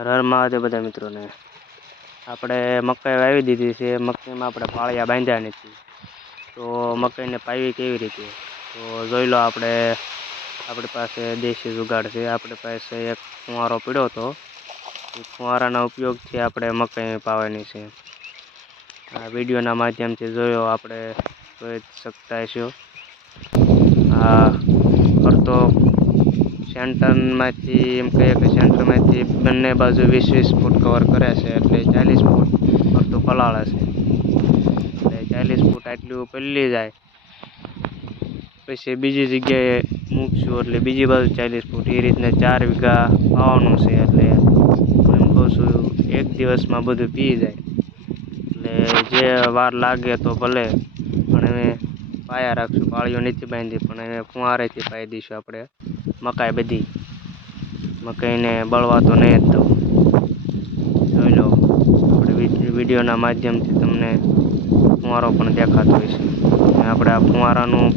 હર મહાદેવ બધા મિત્રોને. આપણે મકાઈ વાવી દીધી છે. મકાઈમાં આપણે પાળિયા બાંધ્યા નથી તો મકાઈને પાવી કેવી રીતે? તો જોઈ લો આપણે, આપણી પાસે દેશી જુગાડ છે. આપણી પાસે એક ફુવારો પીડ્યો હતો. એ ફુવારાના ઉપયોગથી આપણે મકાઈ પાવાની છે. આ વિડીયોના માધ્યમથી જોયો આપણે, જોઈ શકતા છો આ ફરતો સેન્ટરમાંથી એમ કહીએ કે સેન્ટરમાંથી બંને બાજુ વીસ વીસ ફૂટ કવર કરે છે, એટલે ચાલીસ ફૂટ અડધું પલાળે છે એટલે ચાલીસ ફૂટ આટલું પલળી જાય. પછી બીજી જગ્યાએ મૂકશું, એટલે બીજી બાજુ ચાલીસ ફૂટ. એ રીતના ચાર વીઘા આવવાનું છે, એટલે હું એમ કહું છું, એક દિવસમાં બધું પી જાય. એટલે જે વાર લાગે તો ભલે, પણ અમે પાયા રાખશું. પાળીઓ નથી બાંધી, પણ અમે ફુવારેથી પાઈ દઈશું આપણે. મકાઈ બધી. મકાઈને બળવા તો નહીં જ દઉં જોઈ લો વિડીયોના માધ્યમથી તમને ફુવારો પણ દેખાતો હોય છે. આપણે આ ફુવારાનું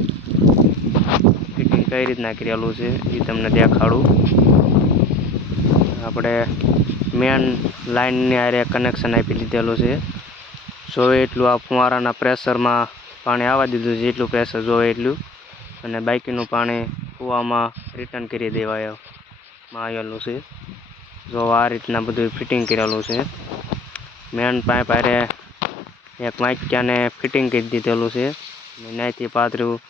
ફિટિંગ કઈ રીતના કરેલું છે એ તમને દેખાડું. આપણે મેન લાઇનની આરે કનેક્શન આપી લીધેલું છે. જોવે એટલું આ ફુવારાના પ્રેશરમાં પાણી આવવા દીધું છે, જેટલું પ્રેશર જોવે એટલું. અને બાકીનું પાણી કૂવામાં રિટર્ન કરી દેવાય. માં આવેલું છે. જો આ રીતના બધું ફિટિંગ કરેલું છે. મેન પાઇપ હારે એક માઇક્યાને ફિટિંગ કરી દીધેલું છે. નાઈથી પાથરું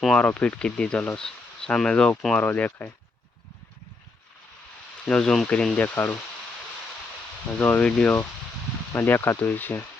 ફુવારો ફિટ કરી દીધેલો છે. સામે જો ફુવારો દેખાય. જો ઝૂમ કરીને દેખાડું. જો વિડીયોમાં દેખાતું છે.